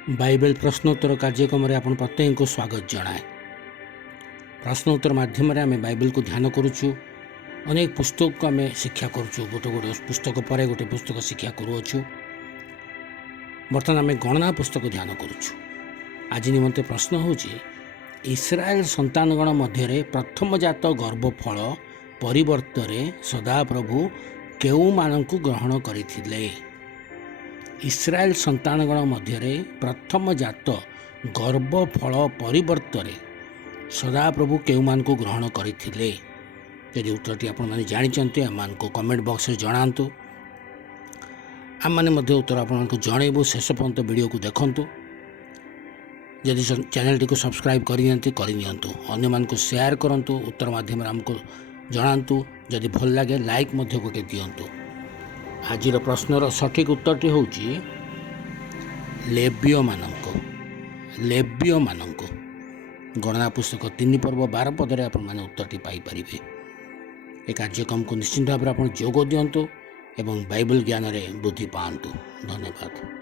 Bible प्रश्नोत्तर कार्यक्रम में आपण प्रत्येक को स्वागत जनाए। प्रश्नोत्तर माध्यम आम बाइबल को ध्यान करुचु। अनेक पुस्तक को आम शिक्षा करुचु, गोटे गोटे पुस्तक पर गोटे पुस्तक शिक्षा करुचु। बर्तमान आम गणना पुस्तक ध्यान करुचु। आज निमंते प्रश्न होची, इस्राएल संतानगण मध्य प्रथम जात गर्भफल परिवर्तने सदाप्रभु केउ मानकु ग्रहण करथिले? इस्राएल संतानगण मध्य प्रथम जात गर्भफल परिवर्तने सदाप्रभु केउ मानकु ग्रहण करथिले? यदि उत्तरटी आपण माने जानिचंते आम को कमेंट बॉक्स में जणातु। आम मैंने उत्तर आपको जनइबू। शेष पर्यंत वीडियो को देखंतु। यदि चैनल टी को सब्सक्राइब करनियंतु, अन्य मान को शेयर करंतु, उत्तर माध्यम आमको जणातु। यदि भल लगे लाइक मध्य गोटे दियंतु। आजिर प्रश्नर सठिक उत्तरटी होची लेव्य मानक गणना पुस्तक 3 पर्व 12 पदरे आपण माने उत्तरटी पाई परिबे। ए कार्यक्रम को निश्चित भाव में आप जोग दियंतु एवं बाइबल ज्ञान रे वृद्धि पांतु। धन्यवाद।